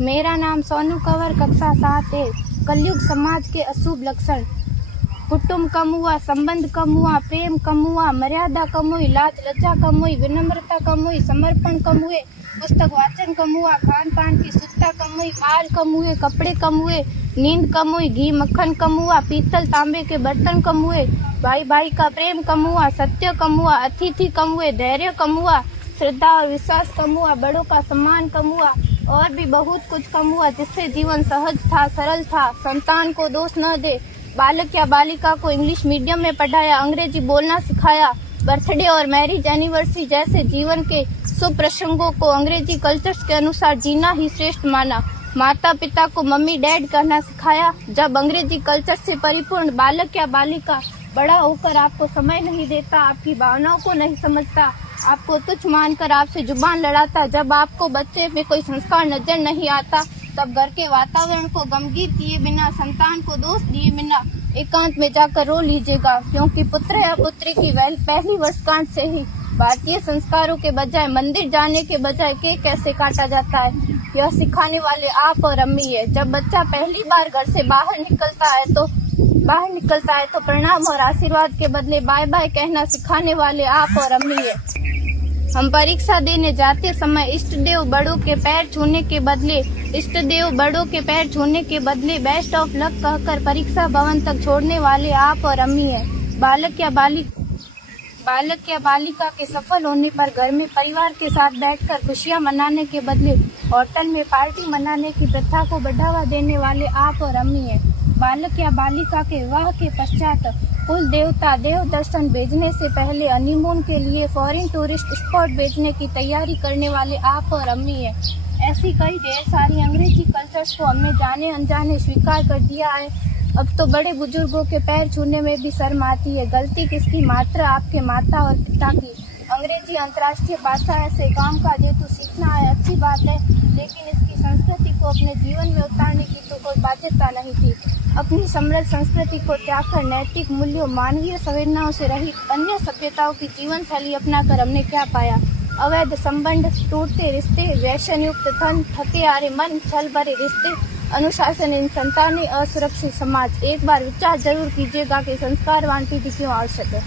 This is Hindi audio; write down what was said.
मेरा नाम सोनू कंवर, कक्षा 7 है। कलयुग समाज के अशुभ लक्षण। कुटुंब कम हुआ, संबंध कम हुआ, प्रेम कम हुआ, मर्यादा कम हुई, लाज लज्जा कम हुई, विनम्रता कम हुई, समर्पण कम हुए, पुस्तक वाचन कम हुआ, खान पान की शुद्धता कम हुई, बाल कम हुए, कपड़े कम हुए, नींद कम हुई, घी मक्खन कम हुआ, पीतल तांबे के बर्तन कम हुए, भाई भाई का प्रेम कम हुआ, सत्य कम हुआ, अतिथि कम हुए, धैर्य कम हुआ, श्रद्धा और विश्वास कम हुआ, बड़ों का सम्मान कम हुआ और भी बहुत कुछ कम हुआ, जिससे जीवन सहज था, सरल था। संतान को दोष न दे। बालक या बालिका को इंग्लिश मीडियम में पढ़ाया, अंग्रेजी बोलना सिखाया, बर्थडे और मैरिज एनिवर्सरी जैसे जीवन के शुभ प्रसंगों को अंग्रेजी कल्चर्स के अनुसार जीना ही श्रेष्ठ माना। माता पिता को मम्मी डैड कहना सिखाया। जब अंग्रेजी कल्चर से परिपूर्ण बालक या बालिका बड़ा होकर आपको समय नहीं देता, आपकी भावनाओं को नहीं समझता, आपको तुच्छ मानकर आपसे जुबान लड़ाता, जब आपको बच्चे में कोई संस्कार नजर नहीं आता, तब घर के वातावरण को गमगीन किए बिना, संतान को दोष दिए बिना एकांत में जाकर रो लीजिएगा, क्योंकि पुत्र या पुत्री की पहली वर्षगांठ से ही भारतीय संस्कारों के बजाय, मंदिर जाने के बजाय केक कैसे काटा जाता है, यह सिखाने वाले आप और अम्मी है। जब बच्चा पहली बार घर से बाहर निकलता है तो प्रणाम और आशीर्वाद के बदले बाय बाय कहना सिखाने वाले आप और अम्मी है। हम परीक्षा देने जाते समय इष्ट देव बड़ों के पैर छूने के बदले बेस्ट ऑफ लक कहकर परीक्षा भवन तक छोड़ने वाले आप और अम्मी है। बालक या बालिका के सफल होने पर घर में परिवार के साथ बैठकर खुशियां मनाने के बदले होटल में पार्टी मनाने की प्रथा को बढ़ावा देने वाले आप और अम्मी है। बालक या बालिका के विवाह के पश्चात कुल देवता देव दर्शन भेजने से पहले हनीमून के लिए फॉरेन टूरिस्ट स्पॉट भेजने की तैयारी करने वाले आप और अम्मी है। ऐसी कई ढेर सारी अंग्रेजी कल्चर्स को हमने जाने अनजाने स्वीकार कर दिया है। अब तो बड़े बुजुर्गों के पैर छूने में भी शर्म आती है। गलती किसकी? मात्र आपके माता और पिता की। अंग्रेजी अंतर्राष्ट्रीय भाषा है, से काम काज हेतु सीखना है, अच्छी बात है, लेकिन इसकी संस्कृति को अपने जीवन में उतारने की तो कोई बाध्यता नहीं थी। अपनी समृद्ध संस्कृति को त्याग कर नैतिक मूल्यों, मानवीय संवेदनाओं से रहित अन्य सभ्यताओं की जीवन शैली अपनाकर हमने क्या पाया? अवैध संबंध, टूटते रिश्ते, व्यसन युक्त धन, थके हारे मन, छल भरे रिश्ते, अनुशासनहीन संतानें, असुरक्षित समाज। एक बार विचार जरूर कीजिएगा कि संस्कारवान पीढ़ी क्यों आवश्यक है।